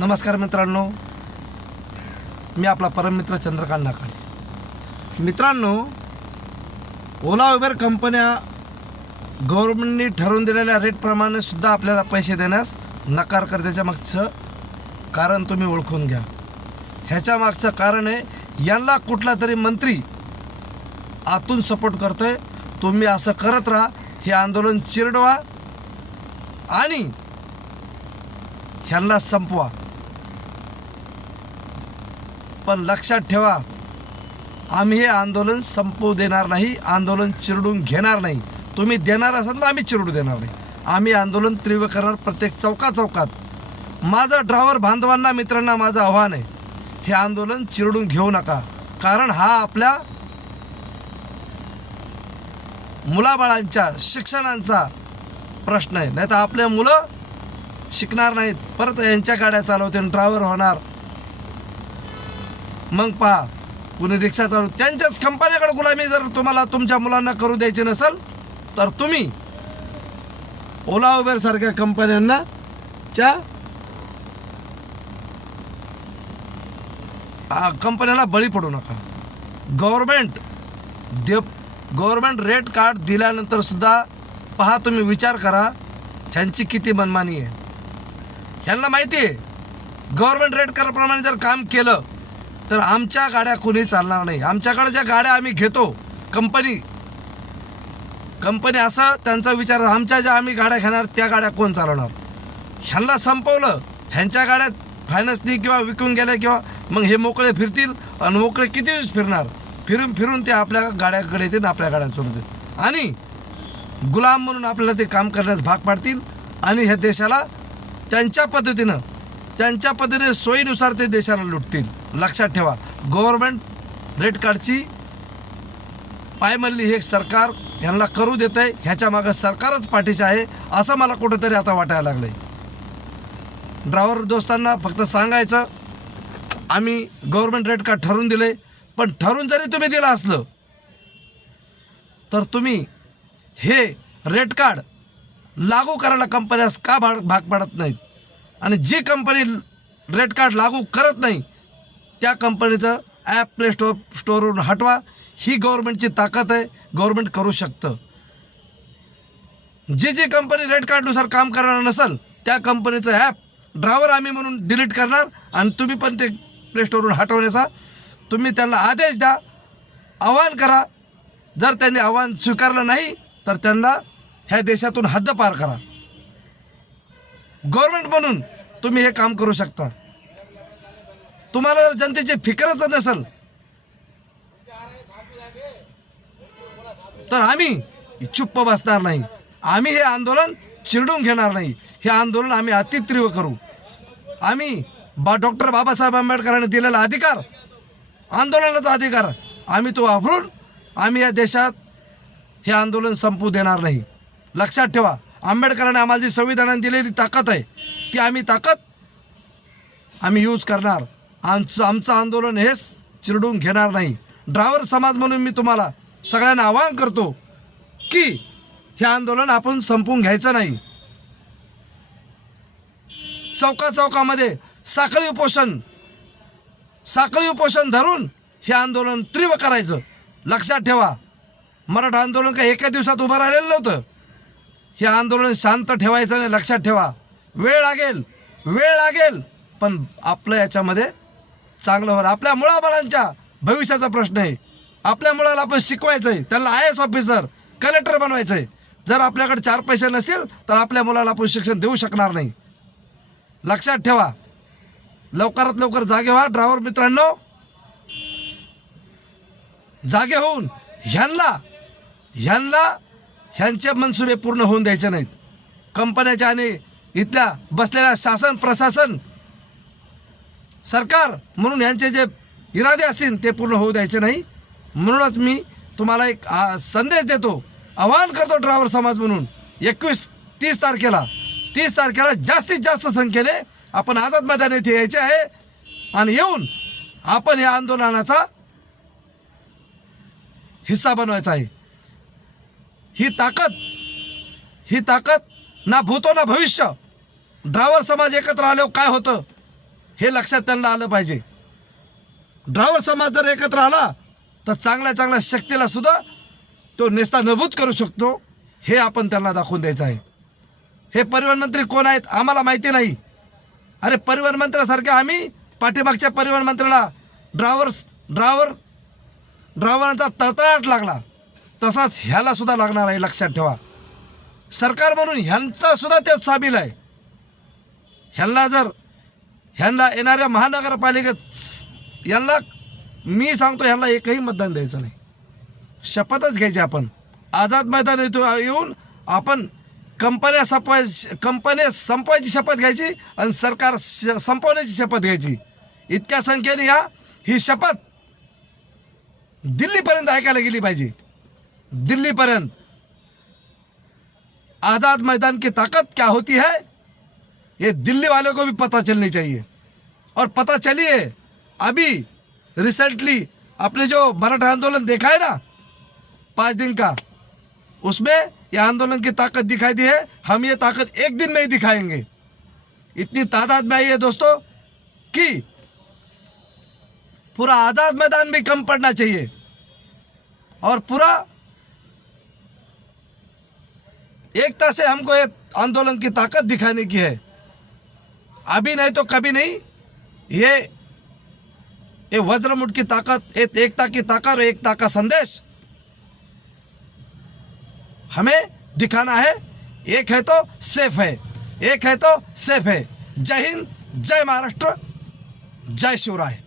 नमस्कार मित्रांनो, मी आपला परममित्र चंद्रकांत नाकाळे। मित्रांनो, ओला उबेर कंपन्या गव्हर्नमेंटने ठरवून दिलेल्या रेटप्रमाणे सुद्धा आपल्याला पैसे देण्यास नकार करण्याच्या मागचं कारण तुम्ही ओळखून घ्या। ह्याच्या मागचं कारण आहे यांना कुठला तरी मंत्री आतून सपोर्ट करतोय। तुम्ही असं करत राहा, हे आंदोलन चिरडवा आणि ह्यांना संपवा। पण लक्षात ठेवा, आम्ही हे आंदोलन संपवू देणार नाही, आंदोलन चिरडून घेणार नाही। तुम्ही देणार असाल तर आम्ही चिरडू देणार नाही। आम्ही आंदोलन तीव्र करणार प्रत्येक चौकाचौकात। माझं ड्रायव्हर बांधवांना, मित्रांना माझं आव्हान आहे, हे आंदोलन चिरडून घेऊ नका, कारण हा आपल्या मुलाबाळांच्या शिक्षणाचा प्रश्न आहे। नाही तर आपले मुलं शिकणार नाहीत, परत यांच्या गाड्या चालवते, ड्रायव्हर होणार। मग पहा, कुणी रिक्षा चालू, त्यांच्याच कंपन्याकडे गुलामी जर तुम्हाला तुमच्या मुलांना करू द्यायची नसेल तर तुम्ही ओला उबेर सारख्या कंपन्यांना कंपन्याला बळी पडू नका। गव्हर्नमेंट रेट कार्ड दिल्यानंतर सुद्धा पहा, तुम्ही विचार करा ह्यांची किती मनमानी आहे। ह्यांना माहिती आहे गव्हर्नमेंट रेट कार्डप्रमाणे जर काम केलं तर आमच्या गाड्या कोणी चालणार नाही। आमच्याकडे ज्या गाड्या आम्ही घेतो, कंपनी असं त्यांचा विचार, आमच्या ज्या आम्ही गाड्या घेणार त्या गाड्या कोण चालवणार। ह्यांना संपवलं, ह्यांच्या गाड्या फायनान्सनी किंवा विकून गेल्या किंवा मग हे मोकळे फिरतील आणि मोकळे किती दिवस फिरणार, फिरून फिरून ते आपल्या गाड्याकडे येतील, आपल्या गाड्या चोरतील आणि गुलाम म्हणून आपल्याला ते काम करण्यास भाग पाडतील आणि ह्या देशाला त्यांच्या पद्धतीने सोयीनुसार ते देशाला लुटतील। लक्षात ठेवा, गव्हर्नमेंट रेट कार्डची पायमल्ली हे सरकार ह्यांना करू देत आहे, ह्याच्या मागं सरकारच पाठीचे आहे असं मला कुठंतरी आता वाटायला लागलं आहे। ड्रायव्हर दोस्तांना फक्त सांगायचं, आम्ही गव्हर्नमेंट रेट कार्ड ठरवून दिले, पण ठरवून जरी तुम्ही दिलं असलं तर तुम्ही हे रेट कार्ड लागू करायला कंपन्यास का भाग पाडत नाहीत, आणि जी कंपनी रेट कार्ड लागू करत नाही त्या कंपनीचं ॲप प्ले स्टोअरवरून हटवा। ही गव्हर्नमेंटची ताकद आहे, गव्हर्नमेंट करू शकतं। जी कंपनी रेट कार्डनुसार काम करणार नसेल त्या कंपनीचं ॲप ड्रायव्हर आम्ही म्हणून डिलीट करणार आणि तुम्ही पण ते प्ले स्टोअरवरून हटवण्याचा तुम्ही त्यांना आदेश द्या, आवाहन करा। जर त्यांनी आव्हान स्वीकारलं नाही तर त्यांना ह्या देशातून हद्दपार करा। गव्हर्नमेंट म्हणून तुम्ही हे काम करू शकता। तुम्हाला जर जनतेची फिकरच नसेल तर आम्ही चुप्प बसणार नाही, आम्ही हे आंदोलन चिरडून घेणार नाही। हे आंदोलन आम्ही अतितीव्र करू। आम्ही डॉक्टर बाबासाहेब आंबेडकरांनी दिलेला अधिकार, आंदोलनाचा अधिकार, आम्ही तो वापरून आम्ही या देशात हे आंदोलन संपू देणार नाही। लक्षात ठेवा, आंबेडकरांनी आम्हाला जी संविधानाने दिलेली ताकद आहे ती आम्ही यूज करणार। आमचं आंदोलन हे चिरडून घेणार नाही। ड्रायव्हर समाज म्हणून मी तुम्हाला सगळ्यांना आवाहन करतो की हे आंदोलन आपण संपवून घ्यायचं नाही। चौकामध्ये साखळी उपोषण धरून हे आंदोलन तीव्र करायचं। लक्षात ठेवा, मराठा आंदोलन काही एका दिवसात उभं राहिलेलं नव्हतं। हे आंदोलन शांत ठेवायचं नाही। लक्षात ठेवा, वेळ लागेल पण आपलं याच्यामध्ये चांगलं होणार। आपल्या मुलाबाळांच्या भविष्याचा प्रश्न आहे। आपल्या मुलाला आपण शिकवायचं आहे, त्यांना IAS ऑफिसर, कलेक्टर बनवायचं आहे। जर आपल्याकडे 4 पैसे नसतील तर आपल्या मुलाला आपण शिक्षण देऊ शकणार नाही। लक्षात ठेवा, लवकरात लवकर जागे व्हा ड्रायव्हर मित्रांनो। जागे होऊन ह्यांचे मनसुबे पूर्ण होऊन द्यायचे नाहीत। कंपन्याच्या आणि इथल्या बसलेल्या शासन प्रशासन सरकार म्हणून यांचे जे इरादे असतील ते पूर्ण होऊ द्यायचे नाही। म्हणूनच मी तुम्हाला एक संदेश देतो, आवाहन करतो ड्रायव्हर समाज म्हणून, 30 तारखेला जास्तीत जास्त संख्येने आपण आझाद मैदान येथे यायचे आहे आणि येऊन आपण या आंदोलनाचा हिस्सा बनवायचा आहे। ही ताकद ना भूतो ना भविष्य, ड्रायव्हर समाज एकत्र आल्यावर काय होतं हे लक्षात त्यांना आलं पाहिजे. ड्रायव्हर समाज जर एकत्र आला तर चांगल्या चांगल्या शक्तीला सुद्धा तो नेस्तानाबूत करू शकतो. हे आपण त्यांना दाखवून द्यायचं आहे. हे परिवहन मंत्री कोण आहेत आम्हाला माहिती नाही. अरे परिवहन मंत्र्यासारखे आम्ही पाठीमागच्या परिवहन मंत्र्याला ड्रायव्हरांचा तळतळाट लागला तसाच ह्याला सुद्धा लागणार आहे. लक्षात ठेवा. सरकार म्हणून ह्यांचा सुद्धा तेच सामील आहे. ह्यांना येणाऱ्या महानगरपालिकेत यांना मी सांगतो ह्यांना एकही मतदान द्यायचं नाही. शपथच घ्यायची आपण. आझाद मैदान येऊन आपण कंपन्या संपवायची शपथ घ्यायची आणि सरकार संपवण्याची शपथ घ्यायची. इतक्या संख्येने ही शपथ दिल्लीपर्यंत ऐकायला गेली पाहिजे. दिल्लीपर्यंत. आज़ाद मैदान की ताकत क्या होती है ये दिल्ली वालों को भी पता चलनी चाहिए. और पता चली है. अभी रिसेंटली आपने जो मराठा आंदोलन देखा है ना 5 दिन का, उसमें यह आंदोलन की ताकत दिखाई दी है. हम ये ताकत एक दिन में ही दिखाएंगे. इतनी तादाद में आई है दोस्तों कि पूरा आज़ाद मैदान भी कम पड़ना चाहिए और पूरा एकता से हमको ये आंदोलन की ताकत दिखाने की है. अभी नहीं तो कभी नहीं. ये वज्रमुठ की ताकत, एकता की ताकत और एकता का संदेश हमें दिखाना है. एक है तो सेफ है, एक है तो सेफ है. जय हिंद, जय महाराष्ट्र, जय शिवराय.